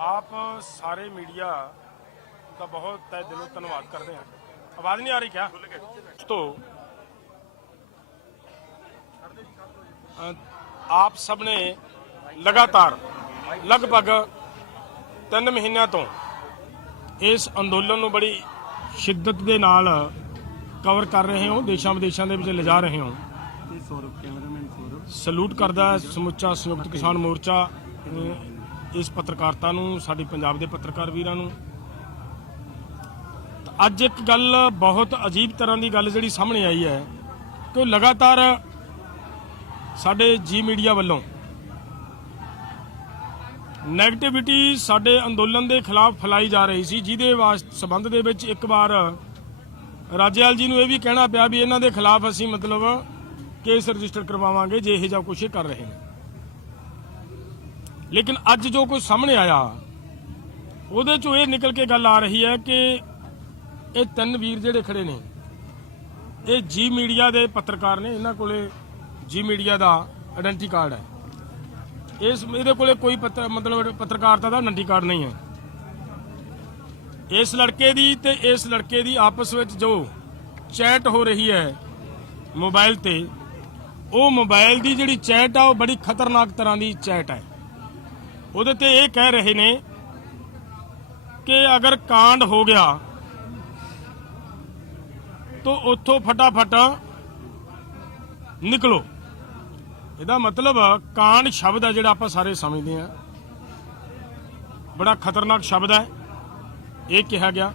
आप सारे मीडिया का बहुत तय दिलों धन्यवाद करते हैं। आवाज नहीं आ रही क्या? तो आप सब ने लगातार लगभग 3 ਮਹੀਨਿਆਂ ਤੋਂ ਇਸ ਅੰਦੋਲਨ ਨੂੰ ਬੜੀ ਸ਼ਿੱਦਤ ਦੇ ਨਾਲ ਕਵਰ ਕਰ ਰਹੇ ਹੋ, ਦੇਸ਼ਾਂ ਵਿਦੇਸ਼ਾਂ ਦੇ ਵਿੱਚ ਲਿਜਾ ਰਹੇ ਹੋ। ਸਲੂਟ ਕਰਦਾ ਸਮੁੱਚਾ ਸੰਯੁਕਤ ਕਿਸਾਨ ਮੋਰਚਾ ਇਸ ਪੱਤਰਕਾਰਤਾ ਨੂੰ, ਸਾਡੀ ਪੰਜਾਬ ਦੇ ਪੱਤਰਕਾਰ ਵੀਰਾਂ ਨੂੰ। ਅੱਜ ਇੱਕ ਗੱਲ ਬਹੁਤ ਅਜੀਬ ਤਰ੍ਹਾਂ ਦੀ ਗੱਲ ਜਿਹੜੀ ਸਾਹਮਣੇ ਆਈ ਹੈ ਕਿ ਲਗਾਤਾਰ ਸਾਡੇ ਜੀ ਮੀਡੀਆ ਵੱਲੋਂ ਨੈਗੇਟਿਵਿਟੀ ਸਾਡੇ ਅੰਦੋਲਨ ਦੇ ਖਿਲਾਫ ਫੈਲਾਈ ਜਾ ਰਹੀ ਸੀ, ਜਿਹਦੇ ਸਬੰਧ ਦੇ ਵਿੱਚ ਇੱਕ ਵਾਰ ਰਾਜੇਵਾਲ ਜੀ ਨੂੰ ਇਹ ਵੀ ਕਹਿਣਾ ਪਿਆ ਵੀ ਇਹਨਾਂ ਦੇ ਖਿਲਾਫ ਅਸੀਂ ਮਤਲਬ ਕੇਸ ਰਜਿਸਟਰ ਕਰਵਾਵਾਂਗੇ ਜੇ ਇਹ ਜਾਂ ਕੁਛ ਕਰ ਰਹੇ ਨੇ। ਲੇਕਿਨ ਅੱਜ ਜੋ ਕੁਝ ਸਾਹਮਣੇ ਆਇਆ ਉਹਦੇ ਚੋਂ ਇਹ ਨਿਕਲ ਕੇ ਗੱਲ ਆ ਰਹੀ ਹੈ ਕਿ ਇਹ 3 ਵੀਰ ਜਿਹੜੇ ਖੜੇ ਨੇ ਇਹ ਜੀ ਮੀਡੀਆ ਦੇ ਪੱਤਰਕਾਰ ਨੇ। ਇਹਨਾਂ ਕੋਲੇ ਜੀ ਮੀਡੀਆ ਦਾ ਆਇਡੈਂਟੀ ਕਾਰਡ ਹੈ। ਇਹਦੇ ਕੋਲੇ ਕੋਈ ਮਤਲਬ ਪੱਤਰਕਾਰਤਾ ਦਾ ਆਇਡੈਂਟੀ ਕਾਰਡ ਨਹੀਂ ਹੈ। ਇਸ ਲੜਕੇ ਦੀ ਤੇ ਇਸ ਲੜਕੇ ਦੀ ਆਪਸ ਵਿੱਚ ਜੋ ਚੈਟ ਹੋ ਰਹੀ ਹੈ ਮੋਬਾਈਲ ਤੇ, ਉਹ ਮੋਬਾਈਲ ਦੀ ਜਿਹੜੀ ਚੈਟ ਆ ਉਹ ਬੜੀ ਖਤਰਨਾਕ ਤਰ੍ਹਾਂ ਦੀ ਚੈਟ ਹੈ। ਉਹਦੇ ਤੇ ਇਹ ਕਹਿ ਰਹੇ ਨੇ ਕਿ ਅਗਰ ਕਾਂਡ ਹੋ ਗਿਆ ਤਾਂ ਉੱਥੋਂ ਫਟਾਫਟ ਨਿਕਲੋ। ਇਹਦਾ ਮਤਲਬ ਕਾਂਡ ਸ਼ਬਦ ਹੈ ਜਿਹੜਾ ਆਪਾਂ ਸਾਰੇ ਸਮਝਦੇ ਹਾਂ, ਬੜਾ ਖਤਰਨਾਕ ਸ਼ਬਦ ਹੈ। ਇਹ ਕਿਹਾ ਗਿਆ,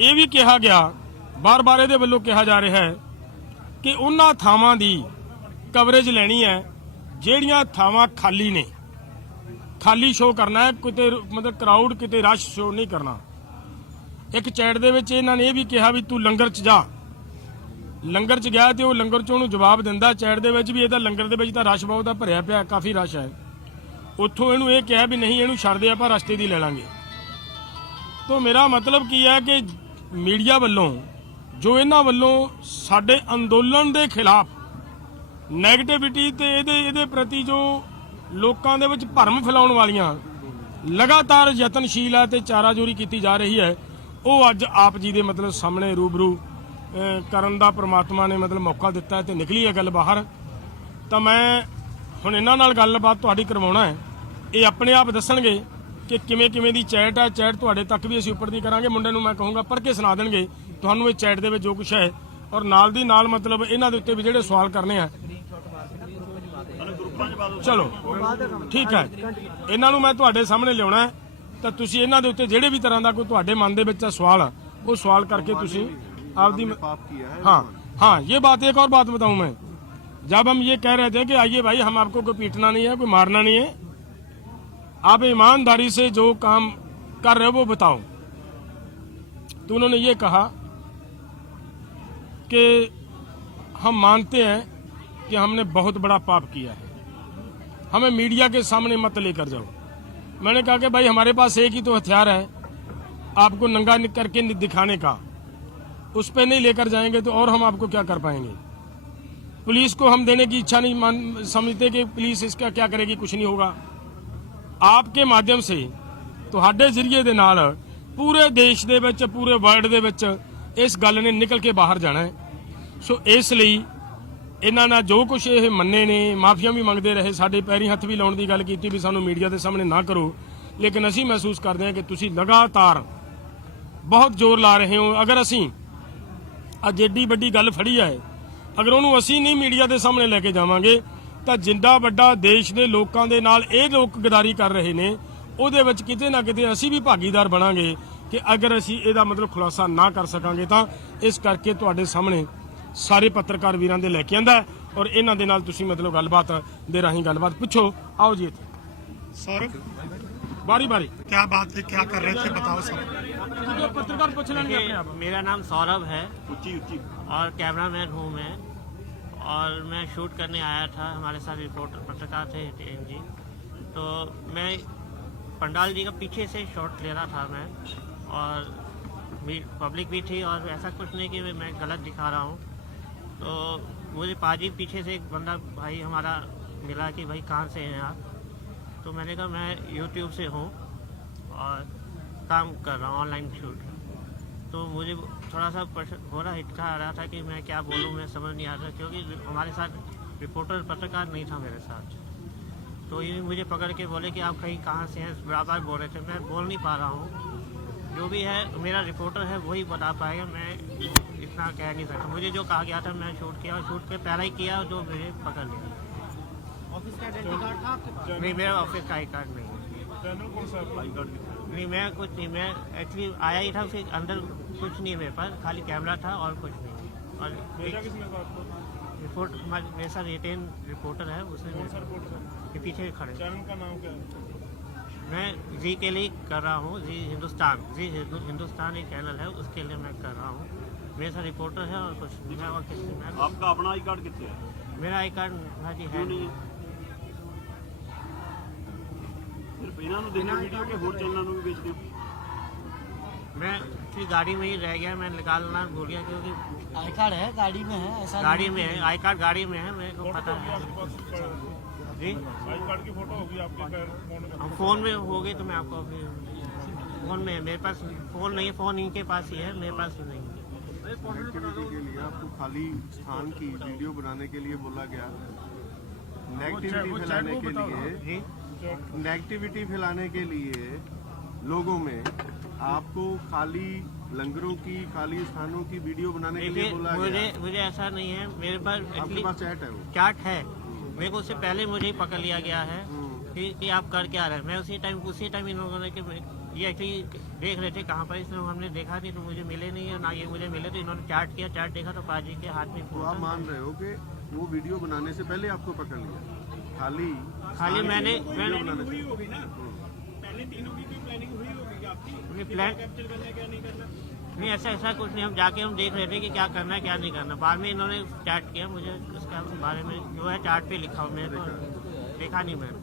ਇਹ ਵੀ ਕਿਹਾ ਗਿਆ, ਬਾਰ-ਬਾਰ ਇਹਦੇ ਵੱਲੋਂ ਕਿਹਾ ਜਾ ਰਿਹਾ ਹੈ ਕਿ ਉਹਨਾਂ ਥਾਵਾਂ ਦੀ ਕਵਰੇਜ ਲੈਣੀ ਹੈ ਜਿਹੜੀਆਂ ਥਾਵਾਂ ਖਾਲੀ ਨੇ। ਖਾਲੀ ਸ਼ੋਅ ਕਰਨਾ ਹੈ, ਕਿਤੇ ਮਤਲਬ ਕਰਾਊਡ, ਕਿਤੇ ਰਸ਼ ਸ਼ੋਅ ਨਹੀਂ ਕਰਨਾ। ਇੱਕ ਚੈਟ ਦੇ ਵਿੱਚ ਇਹਨਾਂ ਨੇ ਇਹ ਵੀ ਕਿਹਾ ਵੀ ਤੂੰ ਲੰਗਰ 'ਚ ਜਾ। ਲੰਗਰ 'ਚ ਗਿਆ ਤੇ ਉਹ ਲੰਗਰ 'ਚ ਉਹਨੂੰ ਜਵਾਬ ਦਿੰਦਾ ਚੈਟ ਦੇ ਵਿੱਚ ਵੀ ਇਹਦਾ ਲੰਗਰ ਦੇ ਵਿੱਚ ਤਾਂ ਰਸ਼ ਬਹੁਤ ਆ, ਭਰਿਆ ਪਿਆ, ਕਾਫੀ ਰਸ਼ ਹੈ। ਉੱਥੋਂ ਇਹਨੂੰ ਇਹ ਕਿਹਾ ਵੀ ਨਹੀਂ ਇਹਨੂੰ ਛੱਡ ਦੇ, ਆਪਾਂ ਰਸਤੇ ਦੀ ਲੈ ਲਾਂਗੇ। ਤਾਂ ਮੇਰਾ ਮਤਲਬ ਕੀ ਹੈ ਕਿ ਮੀਡੀਆ ਵੱਲੋਂ ਜੋ ਇਹਨਾਂ ਵੱਲੋਂ ਸਾਡੇ ਅੰਦੋਲਨ ਦੇ ਖਿਲਾਫ ਨੈਗੇਟਿਵਿਟੀ ਤੇ ਇਹਦੇ ਪ੍ਰਤੀ ਜੋ ਲੋਕਾਂ ਦੇ ਵਿੱਚ ਭਰਮ ਫੈਲਾਉਣ ਵਾਲੀਆਂ ਲਗਾਤਾਰ ਯਤਨਸ਼ੀਲ ਹੈ ਤੇ ਚਾਰਾਜੋਰੀ ਕੀਤੀ ਜਾ ਰਹੀ ਹੈ, ਉਹ ਅੱਜ ਆਪ ਜੀ ਦੇ ਮਤਲਬ ਸਾਹਮਣੇ ਰੂਬਰੂ ਕਰਨ ਦਾ ਪ੍ਰਮਾਤਮਾ ਨੇ ਮਤਲਬ ਮੌਕਾ ਦਿੱਤਾ ਤੇ ਨਿਕਲੀ ਹੈ ਗੱਲ ਬਾਹਰ। ਤਾਂ ਮੈਂ ਹੁਣ ਇਹਨਾਂ ਨਾਲ ਗੱਲਬਾਤ ਤੁਹਾਡੀ ਕਰਵਾਉਣਾ ਹੈ। ਇਹ ਆਪਣੇ ਆਪ ਦੱਸਣਗੇ ਕਿ ਕਿਵੇਂ ਦੀ ਚੈਟ ਹੈ। ਚੈਟ ਤੁਹਾਡੇ ਤੱਕ ਵੀ ਅਸੀਂ ਉੱਪਰ ਦੀ ਕਰਾਂਗੇ। ਮੁੰਡੇ ਨੂੰ ਮੈਂ ਕਹੂੰਗਾ ਪੜ੍ਹ ਕੇ ਸੁਣਾ ਦੇਣਗੇ ਤੁਹਾਨੂੰ ਇਹ ਚੈਟ ਦੇ ਵਿੱਚ ਜੋ ਕੁਛ ਹੈ, ਔਰ ਨਾਲ ਦੀ ਨਾਲ ਮਤਲਬ ਇਹਨਾਂ ਦੇ ਉੱਤੇ ਵੀ ਜਿਹੜੇ ਸਵਾਲ ਕਰਨੇ ਆ। ਚਲੋ ਠੀਕ ਹੈ, ਇਹਨਾਂ ਨੂੰ ਮੈਂ ਤੁਹਾਡੇ ਸਾਹਮਣੇ ਲਿਆਉਣਾ ਹੈ ਤਾਂ ਤੁਸੀਂ ਇਹਨਾਂ ਦੇ ਉੱਤੇ ਜਿਹੜੇ ਵੀ ਤਰ੍ਹਾਂ ਦਾ ਕੋਈ ਤੁਹਾਡੇ ਮਨ ਦੇ ਵਿੱਚ ਸਵਾਲ ਉਹ ਸਵਾਲ ਕਰਕੇ ਤੁਸੀਂ आपदी। हाँ, ये बात एक और बात बताऊं मैं। जब हम ये कह रहे थे कि आइए भाई हम आपको कोई पीटना नहीं है, कोई मारना नहीं है, आप ईमानदारी से जो काम कर रहे हो वो बताओ। तो उन्होंने ये कहा कि हम मानते हैं कि हमने बहुत बड़ा पाप किया है, हमें मीडिया के सामने मत लेकर जाओ। मैंने कहा कि भाई हमारे पास एक ही तो हथियार है आपको नंगा करके दिखाने का, उस पर नहीं लेकर जाएंगे तो और हम आपको क्या कर पाएंगे। पुलिस को हम देने की इच्छा नहीं समझते कि पुलिस इसका क्या करेगी, कुछ नहीं होगा। आपके माध्यम से ਤੁਹਾਡੇ ਜ਼ਰੀਏ ਦੇ ਨਾਲ ਪੂਰੇ ਦੇਸ਼ ਦੇ ਵਿੱਚ, ਪੂਰੇ ਵਰਲਡ ਦੇ ਵਿੱਚ ਇਸ ਗੱਲ ਨੇ ਨਿਕਲ ਕੇ ਬਾਹਰ ਜਾਣਾ ਹੈ। ਸੋ ਇਸ ਲਈ ਇਹਨਾਂ ਨਾਲ ਜੋ ਕੁਝ ਇਹ ਮੰਨੇ ਨੇ, ਮਾਫੀਆਂ ਵੀ ਮੰਗਦੇ ਰਹੇ, ਸਾਡੇ ਪੈਰੀਂ ਹੱਥ ਵੀ ਲਾਉਣ ਦੀ ਗੱਲ ਕੀਤੀ ਵੀ ਸਾਨੂੰ ਮੀਡੀਆ ਦੇ ਸਾਹਮਣੇ ਨਾ ਕਰੋ। ਲੇਕਿਨ ਅਸੀਂ ਮਹਿਸੂਸ ਕਰਦੇ ਹਾਂ ਕਿ ਤੁਸੀਂ ਲਗਾਤਾਰ ਬਹੁਤ ਜ਼ੋਰ ਲਾ ਰਹੇ ਹੋ। ਅਗਰ ਅਸੀਂ ਅੱਜ ਏਡੀ ਵੱਡੀ ਗੱਲ ਫੜੀ ਹੈ, ਅਗਰ ਉਹਨੂੰ ਅਸੀਂ ਨਹੀਂ ਮੀਡੀਆ ਦੇ ਸਾਹਮਣੇ ਲੈ ਕੇ ਜਾਵਾਂਗੇ ਤਾਂ ਜਿੰਦਾ ਵੱਡਾ ਦੇਸ਼ ਦੇ ਲੋਕਾਂ ਦੇ ਨਾਲ ਇਹ ਲੋਕ ਗਦਾਰੀ ਕਰ ਰਹੇ ਨੇ, ਉਹਦੇ ਵਿੱਚ ਕਿਤੇ ਨਾ ਕਿਤੇ ਅਸੀਂ ਵੀ ਭਾਗੀਦਾਰ ਬਣਾਂਗੇ ਕਿ ਅਗਰ ਅਸੀਂ ਇਹਦਾ ਮਤਲਬ ਖੁਲਾਸਾ ਨਾ ਕਰ ਸਕਾਂਗੇ। ਤਾਂ ਇਸ ਕਰਕੇ ਤੁਹਾਡੇ ਸਾਹਮਣੇ ਸਾਰੇ ਪੱਤਰਕਾਰ ਵੀਰਾਂ ਦੇ ਲੈ ਕੇ ਆਂਦਾ ਔਰ ਇਹਨਾਂ ਦੇ ਨਾਲ ਤੁਸੀਂ ਮਤਲਬ ਗੱਲਬਾਤ ਦੇ ਰਾਹੀਂ ਗੱਲਬਾਤ ਪੁੱਛੋ। आओ जी सौरभ, बारी बारी क्या बात है, क्या कर रहे थे, बताओ सब। पत्रकार पूछ लेंगे अपने आप। मेरा नाम सौरभ है और कैमरामैन हूँ मैं, और मैं शूट करने आया था। हमारे साथ रिपोर्टर पत्रकार थे टीएम जी। तो मैं पंडाल जी का पीछे से शॉट ले रहा था मैं, और पब्लिक भी थी, और ऐसा कुछ नहीं कि मैं गलत दिखा रहा हूँ। तो मुझे पाजी पीछे से एक बंदा भाई हमारा मिला कि भाई कहाँ से हैं आप। तो मैंने कहा मैं यूट्यूब से हूँ और काम कर रहा हूँ ऑनलाइन शूट। तो मुझे थोड़ा सा हो रहा हिचका आ रहा था कि मैं क्या बोलूँ, मैं समझ नहीं आ रहा, क्योंकि हमारे साथ रिपोर्टर पत्रकार नहीं था मेरे साथ। तो ये मुझे पकड़ के बोले कि आप कहीं कहाँ से हैं, बार बोल रहे थे। मैं बोल नहीं पा रहा हूँ, जो भी है मेरा रिपोर्टर है वही बता पाएगा, मैं इतना कह नहीं सकता। मुझे जो कहा गया था मैं शूट किया, और शूट पे पहला ही किया जो मुझे पकड़ लिया। ऑफिस का आइडेंटिटी कार्ड था आपके पास? नहीं, मेरा ऑफिस का आई कार्ड नहीं है। चैनल कौन सा है? नहीं, मैं कुछ नहीं, मैं एक्चुअली आया ही था, फिर अंदर कुछ नहीं है मेरे पास, खाली कैमरा था और कुछ नहीं। और भेजा किसने था आपको? रिपोर्ट मेरे साथ रिटेन रिपोर्टर है, उसने कौन सा रिपोर्टर है? के पीछे खड़े। चैनल का नाम क्या है? मैं जी के लिए कर रहा हूँ, जी हिंदुस्तान एक चैनल है, उसके लिए मैं कर रहा हूँ। मेरे साथ रिपोर्टर है और कुछ नहीं, मैं और किसी में। आपका अपना आई कार्ड कितने है? मेरा आई कार्ड भाजी है क्यों नहीं है? सिर्फ इन्हों ਨੂੰ देना वीडियो के होर चैनलों ਨੂੰ भी बेचते हो? मैं एक्चुअली गाड़ी में ही रह गया, मैं निकालना भूल गया, क्योंकि आई कार्ड है गाड़ी में है, ऐसा गाड़ी में है, आई कार्ड गाड़ी में है, मेरे को पता है। आपके पास जी, आई कार्ड की फोटो होगी आपके फोन में? हम फोन में हो गए तो मैं आपको अभी फोन में है, मेरे पास फोन नहीं है, फोन इनके पास ही है, मेरे पास नहीं है। एक्टिविटी के लिए आपको खाली स्थान की वीडियो बनाने के लिए बोला गया, नेगेटिविटी फैलाने के लिए, जी, नेगेटिविटी फैलाने के लिए लोगों में आपको खाली लंगरों की, खाली स्थानों की वीडियो बनाने के लिए देखिए बोला गया। मुझे ऐसा नहीं है, मेरे पास आपके एक्चुअली पास चैट है वो? चार्ट है, मेरे को उससे पहले मुझे ही पकड़ लिया गया है कि आप कर क्या रहे हैं। मैं उसी टाइम इन लोगों ने कि ये एक्चुअली देख रहे थे कहाँ पर, इसमें हमने देखा नहीं तो मुझे मिले नहीं, और ना ये मुझे मिले, तो इन्होंने चार्ट किया, चार्ट देखा तो पाजी के हाथ में तो फोन आप था। मान रहे हो कि वो वीडियो बनाने से पहले आपको पकड़ लिया? खाली खाली मैंने वीडियो बनाने से होगी ना, पहले तीनों की प्लानिंग हुई होगी आपकी, प्लान कैप्चर करना है क्या नहीं करना। नहीं, ऐसा कुछ नहीं, हम जाके हम देख रहे थे कि क्या करना है क्या नहीं करना। बाद में इन्होंने चार्ट किया, मुझे उसके बारे में जो है चार्ट पे लिखा हुआ, मेरे को देखा नहीं मैंने।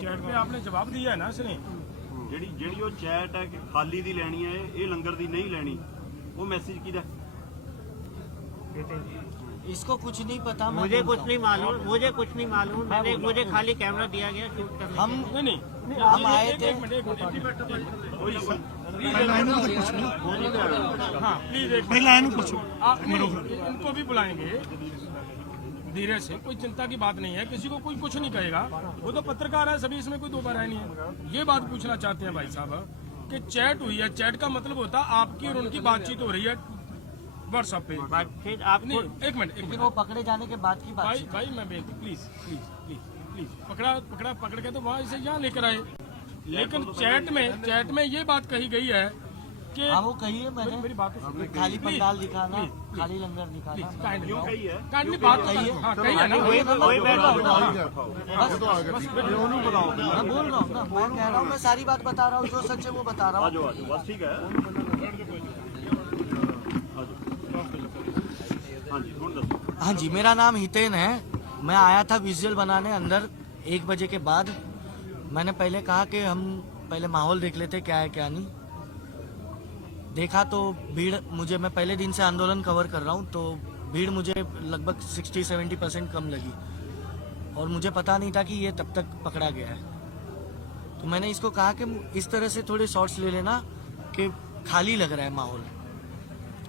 चैट पे आपने जवाब दिया है ना इसने? ਜਿਹੜੀ ਉਹ ਚੈਟ ਹੈ ਕਿ ਖਾਲੀ ਦੀ ਲੈਣੀ ਹੈ, ਇਹ ਲੰਗਰ ਦੀ ਨਹੀਂ ਲੈਣੀ, ਉਹ ਮੈਸੇਜ ਕਿਹਦਾ? इसको कुछ नहीं पता, मैं मुझे बोलता कुछ नहीं मालूम, मुझे खाली कैमरा दिया गया शूट करने हूँ। के लिए। नहीं हम आए थे, पहला इन्हों को पूछो, हाँ प्लीज एक पहला इन्हों को पूछो। आप नहीं, इनको भी बुलाएंगे धीरे से, कोई चिंता की बात नहीं है, किसी को कोई कुछ नहीं कहेगा, वो तो पत्रकार है, सभी इसमें कोई दो बार नहीं है। ये बात पूछना चाहते हैं भाई साहब कि चैट हुई है, चैट का मतलब होता है आपकी और उनकी बातचीत हो रही है व्हाट्सएप पे। फिर आप नहीं, एक मिनट लेकिन वो पकड़े जाने के बाद की बात भाई भाई मैं बेनती, प्लीज प्लीज प्लीज प्लीज पकड़ के तो वहाँ इसे यहाँ लेकर आए, लेकिन चैट में ये बात कही गई है कि हाँ वो कही है मैंने, मेरी बात तो सुनो। खाली Please, पंडाल दिखाना, please, please, खाली लंगर दिखाना। काइंडली कही है? काइंडली बात कही है? हाँ कही है ना? वही मैं मैं बोल रहा हूँ ना, मैं कह रहा हूँ, मैं सारी बात बता रहा हूँ, जो सच है वो बता रहा आ हूँ। जाओ आ जाओ, बस ठीक है। हाँ जी, हुण दसो। हाँ जी, मेरा नाम हितेन है। मैं आया था विजुअल बनाने अंदर 1 बजे के बाद। मैंने पहले कहा कि हम पहले माहौल देख लेते क्या है क्या नहीं। देखा तो भीड़, मैं पहले दिन से आंदोलन कवर कर रहा हूँ, तो भीड़ मुझे लगभग 60-70% कम लगी, और मुझे पता नहीं था कि ये तब तक पकड़ा गया है। तो मैंने इसको कहा कि इस तरह से थोड़े शॉट्स ले लेना कि खाली लग रहा है माहौल,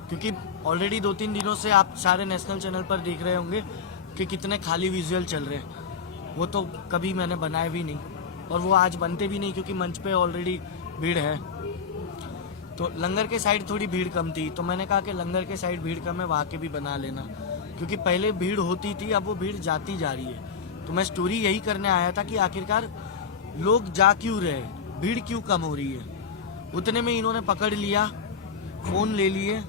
क्योंकि ऑलरेडी 2-3 दिनों से आप सारे नेशनल चैनल पर देख रहे होंगे कि कितने खाली विजुअल चल रहे हैं। वो तो कभी मैंने बनाए भी नहीं, और वो आज बनते भी नहीं, क्योंकि मंच पे ऑलरेडी भीड़ है। तो लंगर के साइड थोड़ी भीड़ कम थी, तो मैंने कहा कि लंगर के साइड भीड़ कम है, वहाँ के भी बना लेना, क्योंकि पहले भीड़ होती थी, अब वो भीड़ जाती जा रही है। तो मैं स्टोरी यही करने आया था कि आखिरकार लोग जा क्यों रहे, भीड़ क्यों कम हो रही है। उतने में इन्होंने पकड़ लिया, फोन ले लिए,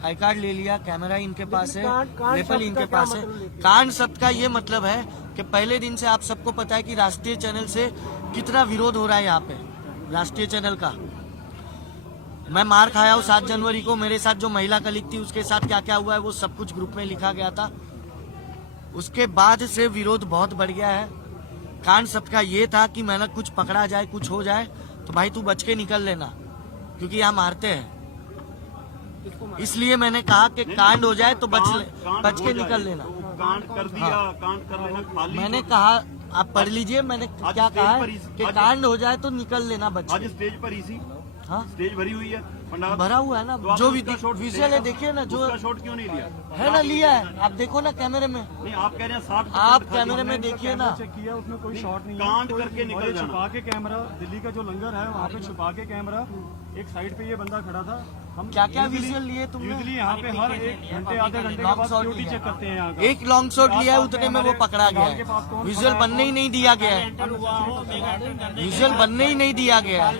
आई कार्ड ले लिया, कैमरा इनके पास है, रेफल इनके पास है। कांड शब्द का ये मतलब है कि पहले दिन से आप सबको पता है कि राष्ट्रीय चैनल से कितना विरोध हो रहा है यहाँ पे, राष्ट्रीय चैनल का। मैं मार खाया हूँ 7 जनवरी को, मेरे साथ जो महिला कलीग थी उसके साथ क्या क्या हुआ है वो सब कुछ ग्रुप में लिखा गया था। उसके बाद से विरोध बहुत बढ़ गया है। कांड शब्द का ये था कि मैंने कुछ पकड़ा जाए, कुछ हो जाए तो भाई तू बच के निकल लेना, क्योंकि यहाँ मारते हैं। इसलिए मैंने कहा कि कांड हो जाए तो बच के निकल लेना। कांड कर दिया, कांड कर लेना खाली। मैंने कहा आप पढ़ लीजिए, मैंने आज क्या स्टेज कहा पर है ही- कि आज- कांड हो जाए तो निकल लेना आज बच्चे। स्टेज पर ही सी, हाँ स्टेज भरी हुई है पंडाल, भरा हुआ है ना, तो आपने जो उसका शॉट विजुअल है देखिए ना, जो उसका शॉट क्यों नहीं लिया? है ना लिया है, आप देखो ना कैमरे में, नहीं, आप कह रहे हैं 60% आप खाली कैमरे है। में देखिए ना। चेक किया, उसमें कोई शॉट नहीं है। कांड करके निकल और ये जाना। छुपा के कैमरा, दिल्ली का जो लंगर है वहाँ पे छुपा के कैमरा, एक साइड पे ये बंदा खड़ा था। हम क्या क्या विजुअल लिए तुमने? यूजली यहाँ पे हर एक घंटे आधे घंटे के लॉन्ग बाद शॉट सिक्योरिटी लिया। चेक करते हैं यहाँ का। एक लॉन्ग शॉट लिया है, उतने में वो पकड़ा गया के पास है। कौन विजुअल खड़ा है? बनने ही नहीं दिया गया है, एंटर हुआ हो, मेगा एंटर करने विजुअल बनने ही नहीं दिया गया है।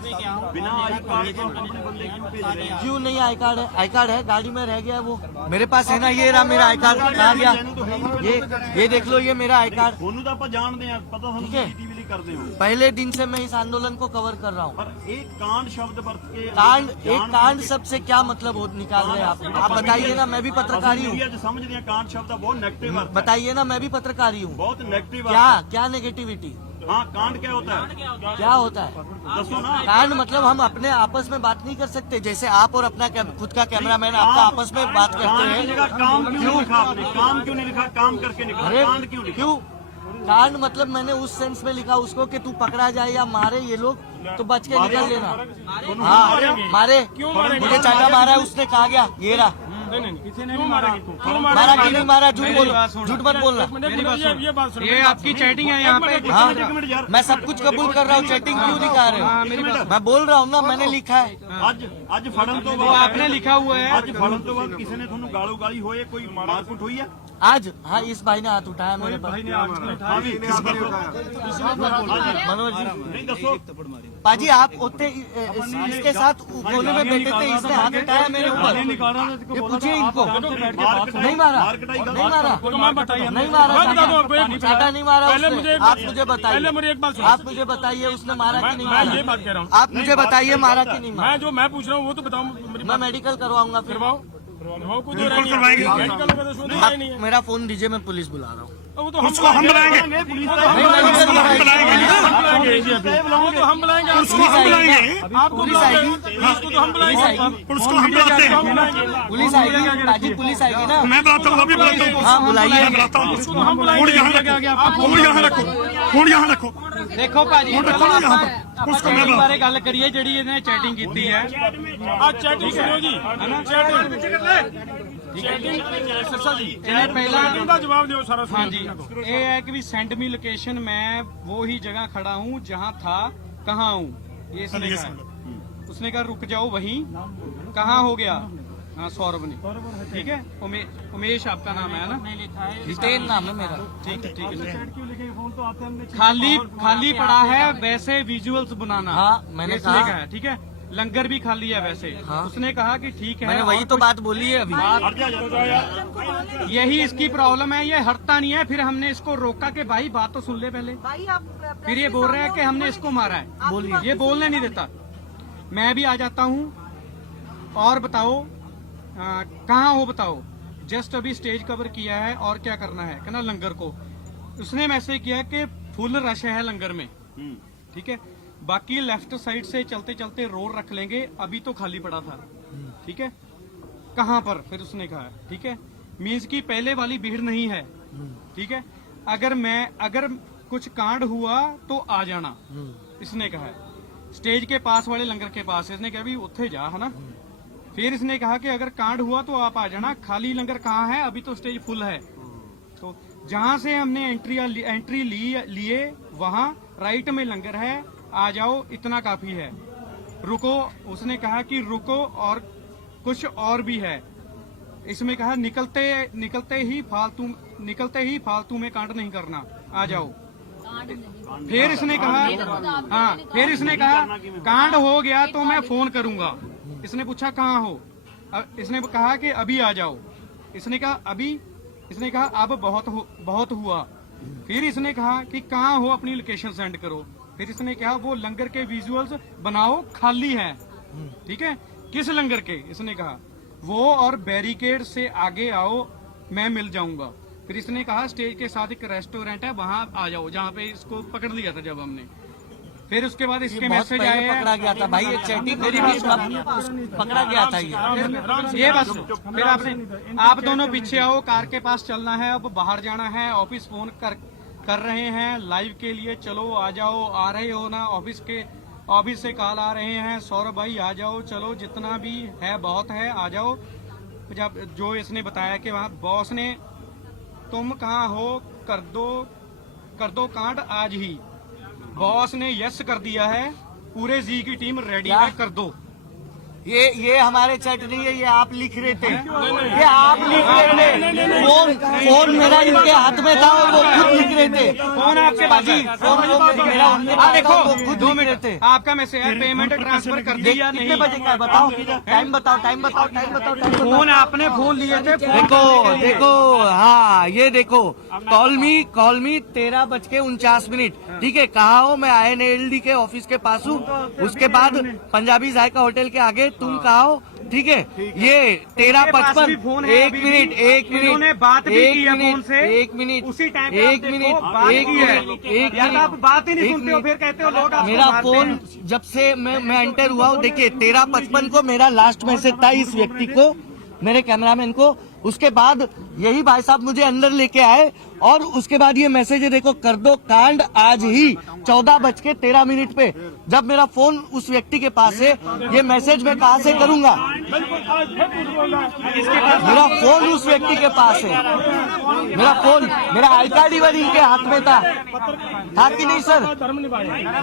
बिना आई कार्ड के अपने बंदे क्यों भेज रहे हैं? क्यों नहीं? आई कार्ड है, आई कार्ड है, गाड़ी में रह गया है वो। मेरे पास है ना, ये रहा मेरा आई कार्ड, कहाँ गया? ये देख लो, ये मेरा आई कार्ड। ਤੁਹਾਨੂੰ ਤਾਂ ਆਪਾਂ ਜਾਣਦੇ ਆ, ਪਤਾ ਤੁਹਾਨੂੰ ठीक है। सीसीटीवी ਲਈ ਕਰਦੇ हो, पहले दिन से मैं इस आंदोलन को कवर कर रहा हूँ। पर एक कांड शब्द वर्त के कांड, एक कांड शब्द से क्या मतलब निकाल रहे हैं आप बताइए ना, मैं भी पत्रकारी हूँ। मीडिया 'ਚ ਸਮਝਦੇ ਆ ਕਾਂड शब्द ਦਾ ਬਹੁਤ 네ਗੇਟਿਵ अर्थ है, बताइए ना, मैं भी पत्रकारी हूँ। बहुत 네ਗੇਟਿਵ क्या अर्थ क्या नेगेटिविटी है। हाँ, कांड क्या होता है क्या होता है? दसो ना। कांड मतलब हम अपने आपस में बात नहीं कर सकते, जैसे आप और अपना खुद का कैमरामैन आपका आपस में बात करते कांड की जगह हैं। काम क्यों नहीं लिखा आपने? काम क्यों नहीं लिखा? काम करके निकला, अरे कांड क्यों लिखा? क्यों कांड मतलब मैंने उस सेंस में लिखा उसको कि तू पकड़ा जाए या मारे ये लोग तो बच के निकल लेना। हाँ मारे, क्यों मारेंगे? मुझे चाटा मारा है, उसने कहा गया ये रहा। नहीं नहीं, किसी ने नहीं मारा। क्यों मारा कि नहीं मारा? झूठ बोलो, झूठ मत बोलना। ये बात सुनो, ये आपकी चैटिंग है यहाँ पे। हाँ एक मिनट यार, मैं सब कुछ कबूल कर रहा हूँ, चैटिंग क्यों दिखा रहे हो? मैं बोल रहा हूँ ना, मैंने लिखा है। ਅੱਜ ਫੜਨ ਤੋਂ ਬਾਅਦ आपने लिखा हुआ है। ਅੱਜ ਫੜਨ ਤੋਂ ਬਾਅਦ ਕਿਸੇ ਨੇ ਤੁਹਾਨੂੰ ਗਾਲੋ ਗਾਲੀ ਹੋਏ, ਕੋਈ ਮਾਰਕੁੱਟ ਹੋਈ ਹੈ? आज हाँ इस भाई ने हाथ उठाया मेरे पर। भाई ने आज नहीं ਹਾਂ ਵੀ ਕਿਸ ਗੱਲ ਤੋਂ? मनोज जी, ਨਹੀਂ ਦੱਸੋ। पाजी आप उतने इसके साथ कोने में बैठे थे, इसने हाथ उठाया मेरे ऊपर। निकाला ये पूछिए इनको, नहीं मारा, नहीं मारा, तो मैं बताइए, नहीं मारा, मैं बता दूं आपको, एक चाटा नहीं मारा पहले उसने। मुझे आप मुझे बताइए, पहले मुझे एक बात सुनो। आप मुझे बताइए उसने मारा कि नहीं मैं ये मारा? बात कह रहा हूँ, आप मुझे बताइए मारा कि नहीं मारा? मैं जो मैं पूछ रहा हूँ वो तो बताओ मेरी मैं मेडिकल करवाऊंगा फिर। करवाओ कोई दो राय नहीं है। मेडिकल होगा तो उसमें दो राय नहीं है। मेरा फोन दीजिए, मैं पुलिस बुला रहा हूँ। वो तो हम बुलाएंगे, पुलिस तो हम बुलाएंगे, उसको हम बुलाएंगे, आपको पुलिस आएगी, पुलिस को तो हम बुलाएंगे, पुलिस को हम बुलाते हैं, पुलिस आएगी, पाजी पुलिस आएगी ना। मैं बुलाता हूँ, अभी बुलाता हूँ। हाँ बुलाइए। मैं बुलाता हूँ। उसको तो हम फोन बुलाएंगे। यहाँ रखो, फोन यहाँ रखो, फोन यहाँ रखो। देखो भाजी फोन रखो ना यहाँ पर। पुलिस को मैं चैटिंग बुलाता बारे गल करिए ਜਿਹੜੀ ਇਹਨੇ ਚੈਟਿੰਗ ਕੀਤੀ ਹੈ। आज चैटिंग सुनो जी, चैटिंग सरसा जी, ਇਹਨੇ ਪਹਿਲਾਂ चैटिंग का जवाब दो सारा हाँ सुनो। जी, ये है कि भी सेंड मी लोकेशन, मैं वो ही जगह खड़ा हूँ जहाँ था, कहाँ हूँ, ये इसने कहा है। उसने कहा रुक जाओ वहीं, कहाँ हो गया? हाँ सौरभ ने, ठीक है। उमेश आपका नाम है ना? हितेन नाम है मेरा। ठीक है, ठीक है। क्यों लिखे फोन तो आते हमने खाली पड़ा है वैसे विजुअल्स बनाना। हाँ, मैंने इसने कहा। है, ठीक है। लंगर भी खाली है वैसे। हाँ। उसने कहा कि ठीक है, मैंने वही तो बात बोली है अभी। यही इसकी प्रॉब्लम है, ये हटता नहीं है। फिर हमने इसको रोका कि भाई बात तो सुन ले पहले। भाई आप फिर ये बोल रहे हैं कि हमने इसको मारा है। बोलिए। ये बोलने नहीं देता। मैं भी आ जाता हूँ और बताओ कहाँ हो, बताओ। जस्ट अभी स्टेज कवर किया है और क्या करना है, कहना लंगर को। उसने मैसेज किया कि फुल रश है लंगर में, ठीक है। बाकी लेफ्ट साइड से चलते चलते रोड रख लेंगे, अभी तो खाली पड़ा था, ठीक है। कहाँ पर? फिर उसने कहा ठीक है, मीन्स की पहले वाली भीड़ नहीं है, ठीक है। अगर कुछ कांड हुआ तो आ जाना, इसने कहा। स्टेज के पास वाले लंगर के पास, इसने कहा भी उत्थे जा, है ना। फिर इसने कहा कि अगर कांड हुआ तो आप आ जाना, खाली लंगर कहाँ है, अभी तो स्टेज फुल है। तो जहां से हमने एंट्री लिए वहां राइट में लंगर है, आ जाओ, इतना काफी है। रुको, उसने कहा कि रुको और कुछ और भी है। इसमें कहा निकलते ही फालतू में कांड नहीं करना, आ जाओ। फिर इसने कहा हाँ, फिर इसने कहा कांड हो गया तो मैं फोन करूंगा। इसने पूछा कहाँ हो, इसने कहा कि अभी आ जाओ। इसने कहा अभी, इसने कहा अब बहुत हुआ। फिर इसने कहा कि कहाँ हो, अपनी लोकेशन सेंड करो। फिर इसने कहा वो लंगर के विजुअल्स बनाओ, खाली है, ठीक है। किस लंगर के? इसने कहा वो, और बैरिकेड से आगे आओ, मैं मिल जाऊंगा। फिर इसने कहा स्टेज के साथ एक रेस्टोरेंट है, वहां आ जाओ, जहाँ पे इसको पकड़ लिया था जब हमने। फिर उसके बाद ये इसके बहुत मैसेज पहले आए हैं। पकड़ा गया था भाई, ये चैटिंग मेरी भी पकड़ा गया था ये बस फिर आप दोनों पीछे आओ, कार के पास चलना है, अब बाहर जाना है, ऑफिस फोन कर रहे हैं लाइव के लिए, चलो आ जाओ, आ रहे हो ना, ऑफिस से कॉल आ रहे हैं, सौरभ भाई आ जाओ, चलो जितना भी है बहुत है, आ जाओ। जब जो इसने बताया कि वहाँ बॉस ने तुम कहाँ हो, कर दो कांड आज ही, बॉस ने यस कर दिया है, पूरे जी की टीम रेडी है, कर दो। ये हमारे चैट नहीं है, ये आप लिख रहे थे, ये आप लिख रहे थे। फोन मेरा इनके हाथ में था और वो खुद लिख रहे थे। फोन आपके पास है? फोन मेरा उनके पास था, वो खुद लिख रहे थे। आपका मैसेज है, पेमेंट ट्रांसफर कर दिया कितने नहीं? बजे का है बताओ, टाइम बताओ, टाइम बताओ, टाइम बताओ, टाइम बताओ। फोन आपने फोन लिए थे, देखो, हाँ ये देखो, कॉल मी 13:49, ठीक है, कहाँ हो? मैं INLD के ऑफिस के पास हूँ, उसके बाद पंजाबी जायका होटल के आगे, तुम कहाँ हो? ठीक है, ये 13:55, एक मिनट, इन्होंने बात भी की है फोन से, एक मिनट, उसी टाइम पे एक आप मिनट, देखो, बात एक की है। मिनट, एक या तो आप मिनट, बात ही नहीं एक सुनते हो, मिनट। फिर कहते हो लोग आपको मेरा मारते फोन हैं। जब से मैं एंटर हुआ हूँ, देखिए 13:55 को मेरा लास्ट मैसेज था इस व्यक्ति को, मेरे कैमरामैन को। उसके बाद यही भाई साहब मुझे अंदर लेके आए और उसके बाद ये मैसेज है, देखो, कर दो कांड आज ही 14:13 पे। जब मेरा फोन उस व्यक्ति के पास है, ये मैसेज मैं कहाँ से करूंगा? मेरा फोन उस व्यक्ति के पास है, मेरा फोन, मेरा आई कार्ड इनके हाथ में था कि नहीं सर?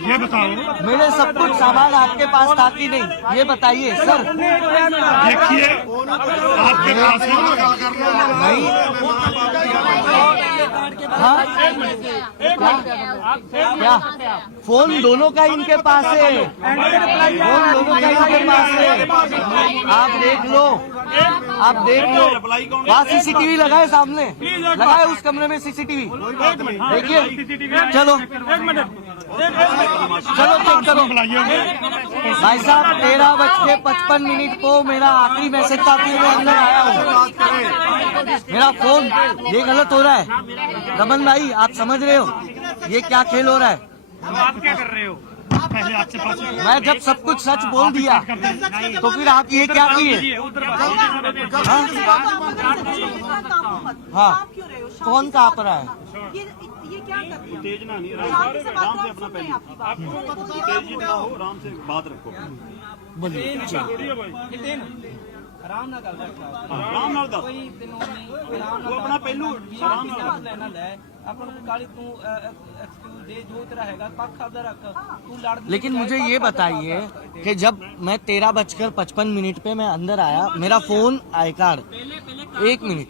ये बताओ, मेरे सब कुछ सामान आपके पास था कि नहीं, ये बताइए सर। देखिए आपके पास है, नहीं, हाँ, क्या फोन दोनों का इनके पास है, फोन दोनों का इनके पास है, आप देख लो, वहाँ CCTV लगाए सामने, लगाए उस कमरे में CCTV, देखिए, चलो चेक करो भाई साहब। 13:55 को मेरा आखिरी मैसेज था, फिर मैं अंदर आया हूँ। मेरा फोन, ये गलत हो रहा है रमन भाई, आप समझ रहे हो ये क्या खेल हो रहा है? आप क्या कर रहे हो? पहले आपके पास मैं जब सब कुछ सच बोल दिया तो फिर आप ये क्या किए? हाँ, कौन कहाँ पर है? ये क्या करते हैं? उत्तेजना नहीं, शांति से बात आराम से करो, अपना सुन रहे हैं आपकी बात। उत्तेजित ना हो, आराम से बात रखो, बोलिए। आराम ना गल रखा आराम नाल दस, कोई तेनों नहीं आराम वो अपना पहलू आराम नाल लेना ले अपन को गाली तू एक्सक्यूज दे जो तेरा हैगा पक्ष आपदा रख तू लड़ लेकिन मुझे ये बताइए कि जब मैं 13:55 पे मैं अंदर आया, मेरा फोन, आई कार्ड, एक मिनट,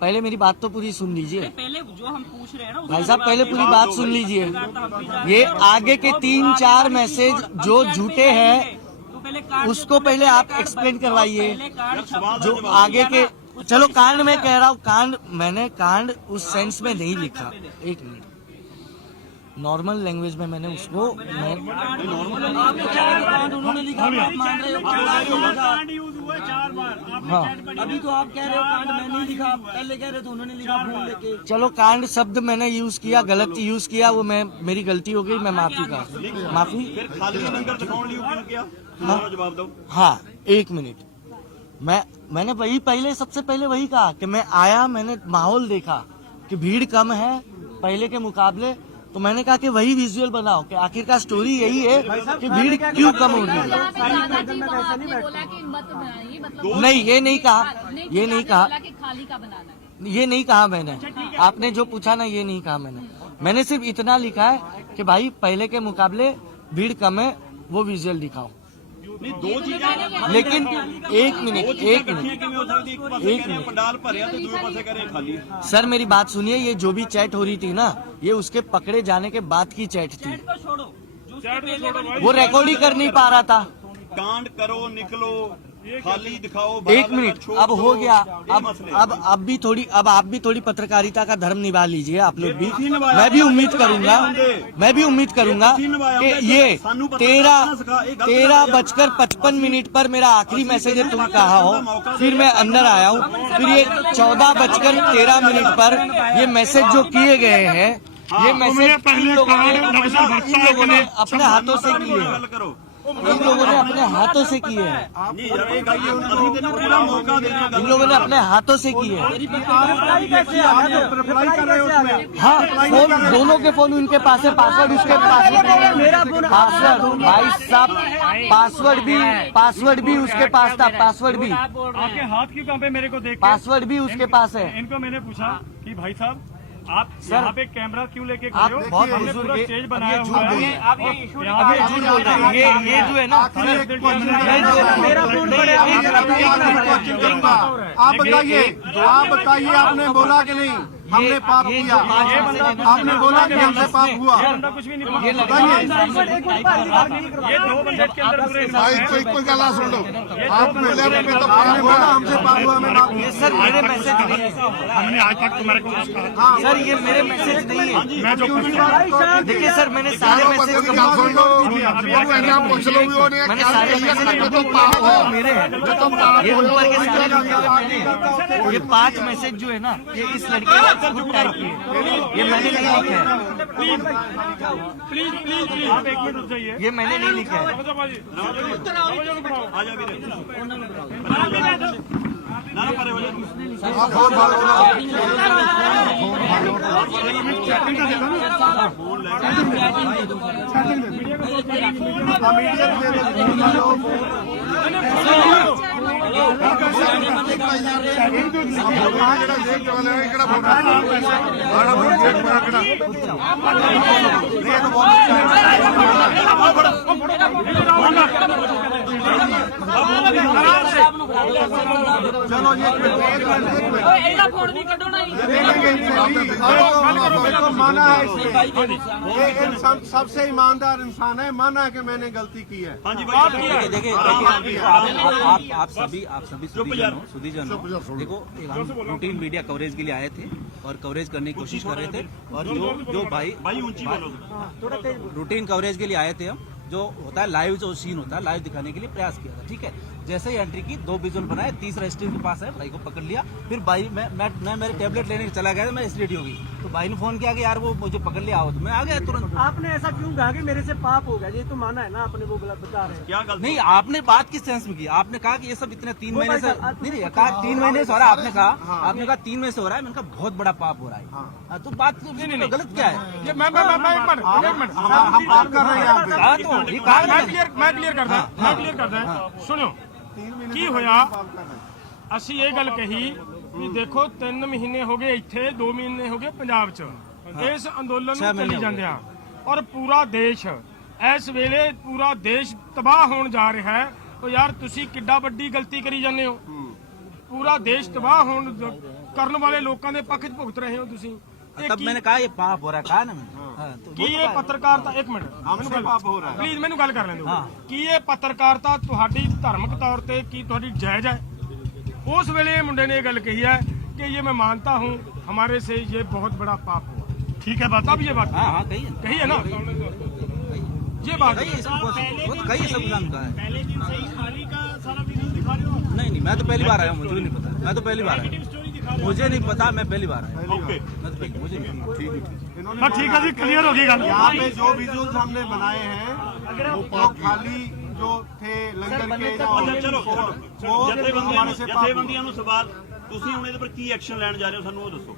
पहले मेरी बात तो पूरी सुन लीजिए पहले जो हम पूछ रहे हैं ना भाई साहब, पहले पूरी बात सुन लीजिए। ये आगे के 3-4 मैसेज जो झूठे हैं उसको पहले आप एक्सप्लेन करवाइए। जो आगे के, चलो कांड मैं कह रहा हूँ, मैंने कांड उस सेंस में नहीं लिखा, एक मिनट, नॉर्मल लैंग्वेज में मैंने उसको उन्होंने लिखा आप मान रहे हो हाँ, अभी तो आप कह रहे हो कांड मैं नहीं लिखा, पहले कह रहे थे उन्होंने लिखा भूल लेके। चलो कांड शब्द मैंने यूज किया, गलत यूज किया, वो मेरी गलती हो गई, मैं माफी। फिर खाली लंगर दिखाने लिए क्यों किया? तुम्हारा जवाब दो। हाँ, एक मिनट, मैंने वही पहले, सबसे पहले वही कहा कि मैं आया, मैंने माहौल देखा कि भीड़ कम है पहले के मुकाबले, तो मैंने कहा कि वही विजुअल बनाओ कि आखिरकार स्टोरी यही है कि भीड़ क्यों कम हो रही है। नहीं, ये नहीं कहा, ये नहीं कहा, ये नहीं कहा मैंने, आपने जो पूछा ना, ये नहीं कहा मैंने सिर्फ इतना लिखा है कि भाई पहले के मुकाबले भीड़ कम है, वो विजुअल दिखाओ। नहीं, दो चीजें, लेकिन एक मिनट, पंडाल भरिया तो दूसरे पासे करे खाली। सर मेरी बात सुनिए, ये जो भी चैट हो रही थी ना, ये उसके पकड़े जाने के बाद की चैट थी, वो रिकॉर्ड ही कर नहीं पा रहा था। कांड करो, निकलो, खाली दिखाओ, एक मिनट, छोड़ अब दो, हो गया। ये मसले हैं। अब आप भी थोड़ी पत्रकारिता का धर्म निभा लीजिए आप लोग भी। किसी निभाया? मैं भी उम्मीद करूंगा किसी निभाया? कि हमने ये सानू पत्रकारिता ना सिखा, ये गलत 13:55 पर मेरा आखिरी मैसेज है, तुम कहा हो, फिर मैं अंदर आया हूँ, फिर ये 14:13 पर ये मैसेज जो किए गए हैं, ये मैसेज पहले इन लोगों ने कार्ड अपने हाथों से किए हैं, गल करो। इन लोगों ने अपने हाथों से किए हैं, नहीं यार, ये गल ਅਸੀਂ ਤੈਨੂੰ पूरा मौका देना इन लोगों ने अपने हाथों से किए हैं। रिप्लाई कर रहे हो उसमें। हाँ, फोन दोनों के फोन उनके पास है, पासवर्ड उसके पास है, पासवर्ड भाई साहब, पासवर्ड भी उसके पास था, पासवर्ड भी आपके हाथ क्यों कांपे मेरे को देख के? पासवर्ड भी उसके पास है। इनको मैंने पूछा कि भाई साहब आप यहाँ पे कैमरा क्यों लेके आप खड़े हो? बहुत हमने बुजुर्ग पूरा हैं, स्टेज अब बनाया ये हुआ झूठ बोल है। रहे हैं। आप ये इशू यहाँ पे झूठ बोल रहे हैं, ये जो है ना, आप बताइए आपने बोला कि नहीं हमने पाप किया? आपने बोला कि हमसे पाप हुआ? ये बंदा कुछ भी नहीं बताइए। ये 2 बजट के अंदर पूरे आपने बोला हमसे पाप हुआ, मैं माफ ये सर मेरे मैसेज नहीं है, हमने आज तक तुम्हारे को कुछ कहा? सर ये मेरे मैसेज नहीं है। मैं जो कुछ कहा, देखिए सर, मैंने सारे मैसेज मैंने सारे मैसेज मेरे हैं, ये ऊपर के सारे ये 5 मैसेज जो है ना, ये इस लड़के ने खुद टाइप किए, ये मैंने नहीं लिखे हैं, प्लीज आप 1 मिनट रुक जाइए। ये मैंने नहीं लिखा है। आ जा वीरे ना ना परे हो जा चलो ये माना है ये इंसान सबसे ईमानदार इंसान है, माना है कि मैंने गलती की है। हाँ जी भाई, देखिए आप सभी सुधीजन हो। देखो हम रूटीन मीडिया कवरेज के लिए आए थे और कवरेज करने की कोशिश कर रहे थे, और जो भाई ऊंची बोलो। रूटीन कवरेज के लिए आए थे हम, जो होता है लाइव, जो सीन होता है लाइव दिखाने के लिए प्रयास किया था, ठीक है। जैसे ही एंट्री की 2 विजुअल बनाए, तीसरा स्टेज के पास है, भाई को पकड़ लिया, फिर भाई मैं मेरे टेबलेट लेने चला गया, मैं एसिडिटी हो गई, तो भाई ने फोन किया कि यार वो मुझे पकड़ लिया आओ, तो मैं आ गया तुरंत। आपने ऐसा क्यों कहा कि मेरे से पाप हो गया? ये तो माना है ना आपने, वो गलत बता रहे हैं। क्या गलती? नहीं, आपने बात किस सेंस में की? आपने कहा कि ये सब इतने 3 महीने से नहीं कहा 3 महीने से हो रहा है, आपने कहा 3 महीने से हो रहा है, मैंने कहा बहुत बड़ा पाप हो रहा है। तो बात तो गलत क्या है? ये मैं एक मिनट हम बात कर रहे हैं यहाँ पे। हाँ, तो ये कहा मैं क्लियर करदा सुनियो ਕੀ ਹੋਇਆ ਅਸੀਂ ਇਹ ਗੱਲ ਕਹੀ ਵੀ ਦੇਖੋ 3 ਮਹੀਨੇ ਹੋ ਗਏ ਇੱਥੇ 2 ਮਹੀਨੇ ਹੋ ਗਏ ਪੰਜਾਬ 'ਚ ਇਸ ਅੰਦੋਲਨ ਨੂੰ ਚੱਲੀ ਜਾਂਦੇ ਆ ਔਰ ਪੂਰਾ ਦੇਸ਼ ਇਸ ਵੇਲੇ ਪੂਰਾ ਦੇਸ਼ ਤਬਾਹ ਹੋਣ ਜਾ ਰਿਹਾ ਹੈ। ਉਹ ਯਾਰ ਤੁਸੀਂ ਕਿੱਡਾ ਵੱਡੀ ਗਲਤੀ ਕਰੀ ਜਾਂਦੇ ਹੋ, ਪੂਰਾ ਦੇਸ਼ ਤਬਾਹ ਹੋਣ ਕਰਨ ਵਾਲੇ ਲੋਕਾਂ ਦੇ ਪੱਖ 'ਚ ਭੁਗਤ ਰਹੇ ਹੋ ਤੁਸੀਂ। तब मैंने कहा ये पाप हो रहा है, कहा ना मैंने। हाँ, तो ਕੀ ਇਹ ਪੱਤਰਕਾਰਤਾ ਇੱਕ ਮਿੰਟ हमसे पाप हो रहा है। ਪਲੀਜ਼ ਮੈਨੂੰ ਗੱਲ ਕਰ ਲੈਣ ਦਿਓ। ਕੀ ਇਹ ਪੱਤਰਕਾਰਤਾ ਤੁਹਾਡੀ ਧਾਰਮਿਕ ਤੌਰ ਤੇ ਕੀ ਤੁਹਾਡੀ ਜਾਇਜ਼ ਹੈ? उस वेले मुंडे ने ये गल कही है कि ये मैं मानता हूँ हमारे से ये बहुत बड़ा पाप हुआ। ठीक है बात, तब ये बात हाँ कही है ना, ये बात कही सब काम का है। नहीं, मैं तो पहली बार आया हूँ, मुझे नहीं पता, मैं तो पहली बार आया, मुझे नहीं पता, मैं पहली बार आया। ओके, मुझे नहीं। हाँ ठीक है जी, क्लियर होगी गल। यहाँ पे जो विजुअल्स हमने बनाए हैं वो खाली जो थे लंगर के अच्छा चलो वो हमारे से पाप हुआ। ਜਥੇਬੰਦੀਆਂ ਨੂੰ ਸਵਾਲ, ਤੁਸੀਂ ਹੁਣ ਇਹਦੇ ਪਰ ਕੀ ਐਕਸ਼ਨ ਲੈਣ ਜਾ ਰਹੇ ਹੋ, ਸਾਨੂੰ ਉਹ ਦੱਸੋ।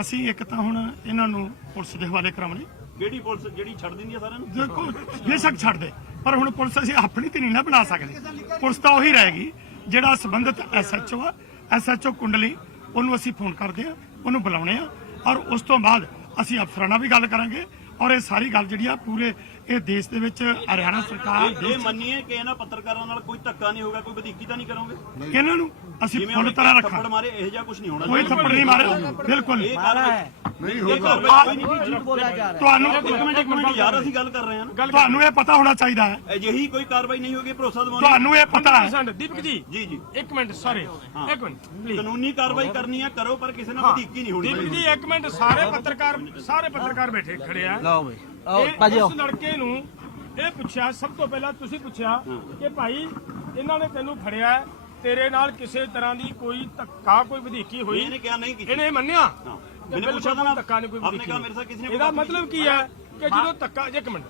ਅਸੀਂ ਇੱਕ ਤਾਂ ਹੁਣ ਇਹਨਾਂ ਨੂੰ ਪੁਲਿਸ ਦੇ ਹਵਾਲੇ ਕਰਾਵਾਂਗੇ। ਕਿਹੜੀ ਪੁਲਿਸ ਜਿਹੜੀ ਛੱਡ ਦਿੰਦੀ ਹੈ ਸਾਰਿਆਂ ਨੂੰ? ਦੇਖੋ ਬੇਸ਼ੱਕ ਛੱਡ ਦੇ, ਪਰ ਹੁਣ ਪੁਲਿਸ ਅਸੀਂ ਆਪਣੀ ਤੇ ਨਹੀਂ ਨਾ ਬਣਾ ਸਕਦੇ। ਪੁਲਿਸ ਤਾਂ ਉਹੀ ਰਹੇਗੀ ਜਿਹੜਾ ਸੰਬੰਧਿਤ ਐਸਐਚਓ ਆ, ਐਸਐਚਓ ਕੁੰਡਲੀ, ਉਹਨੂੰ ਅਸੀਂ ਫੋਨ ਕਰਦੇ ਆ, ਉਹਨੂੰ ਬੁਲਾਉਣੇ ਆ, ਔਰ ਉਸ ਤੋਂ ਬਾਅਦ ਅਸੀਂ ਅਫਸਰਾਂ ਨਾਲ ਵੀ ਗੱਲ ਕਰਾਂਗੇ, ਔਰ ਇਹ ਸਾਰੀ ਗੱਲ ਜਿਹੜੀ ਆ ਪੂਰੇ ਇਹ ਦੇਸ਼ ਦੇ ਵਿੱਚ ਹਰਿਆਣਾ ਸਰਕਾਰ ਇਹ ਮੰਨੀਏ ਕਿ ਇਹਨਾਂ ਪੱਤਰਕਾਰਾਂ ਨਾਲ ਕੋਈ ਧੱਕਾ ਨਹੀਂ ਹੋਗਾ, ਕੋਈ ਵਧੀਕੀ ਤਾਂ ਨਹੀਂ ਕਰੋਗੇ? ਕਿਹਨਾਂ ਨੂੰ ਅਸੀਂ ਜਿਵੇਂ ਫੁੱਲ ਉਹਨੇ ਤਰ੍ਹਾਂ ਥੱਪੜ ਰੱਖਾਂ, ਮਾਰੇ ਇਹ ਜਿਹਾ ਕੁਝ ਨਹੀਂ ਹੋਣਾ ਕੋਈ ਥੱਪੜ ਨਹੀਂ ਮਾਰਿਆ, ਬਿਲਕੁਲ ਇਹ मारा ਕਾਰਵਾਈ है ਇਹ ਕਾਰਵਾਈ ਕੋਈ ਨਹੀਂ झूठ बोला जा रहा है। ਤੁਹਾਨੂੰ ਇੱਕ ਮਿੰਟ ਯਾਰ, ਅਸੀਂ ਗੱਲ ਕਰ ਰਹੇ ਹਾਂ ਨਾ। ਤੁਹਾਨੂੰ ਇਹ ਪਤਾ ਹੋਣਾ ਚਾਹੀਦਾ ਹੈ, ਅਜਿਹੀ ਕੋਈ ਕਾਰਵਾਈ ਨਹੀਂ ਹੋਗੀ ਭਰੋਸਾ ਦਿਵਾਉਣਾ। ਤੁਹਾਨੂੰ ਇਹ ਪਤਾ ਹੈ। ਦੀਪਕ ਜੀ ਜੀ ਇੱਕ ਮਿੰਟ ਸਾਰੇ ਇੱਕ ਮਿੰਟ ਪਲੀਜ਼ ਕਾਨੂੰਨੀ ਕਾਰਵਾਈ ਕਰਨੀ ਹੈ ਕਰੋ, ਪਰ ਕਿਸੇ ਨਾਲ ਵਧੀਕੀ ਨਹੀਂ ਹੋਣੀ ਦੀਪਕ ਜੀ ਇੱਕ ਮਿੰਟ ਸਾਰੇ ਪੱਤਰਕਾਰ ਬੈਠੇ ਖੜੇ ਆ लाओ भाई आओ ਇਹ बाजी आओ ਉਸ ਲੜਕੇ ਨੂੰ ਇਹ ਪੁੱਛਿਆ, ਸਭ ਤੋਂ ਪਹਿਲਾਂ ਤੁਸੀਂ ਪੁੱਛਿਆ ਕਿ ਭਾਈ ਇਹਨਾਂ ਨੇ ਤੈਨੂੰ ਫੜਿਆ ਹੈ, ਤੇਰੇ ਨਾਲ ਕਿਸੇ ਤਰ੍ਹਾਂ ਦੀ ਕੋਈ ਧੱਕਾ ਕੋਈ ਵਧੀਕੀ ਹੋਈ? ਇਹਨੇ ਕਿਹਾ ਨਹੀਂ ਕੀਤੀ। ਇਹਨੇ ਮੰਨਿਆ मैंने पूछा था ना, ਧੱਕਾ ਨਹੀਂ ਕੋਈ आपने ਵਧੀਕੀ कहा मेरे साथ किसी ने ਇਹਦਾ कोई ਮਤਲਬ ਕੀ ਹੈ ਕਿ ਜਦੋਂ ਧੱਕਾ ਇੱਕ ਮਿੰਟ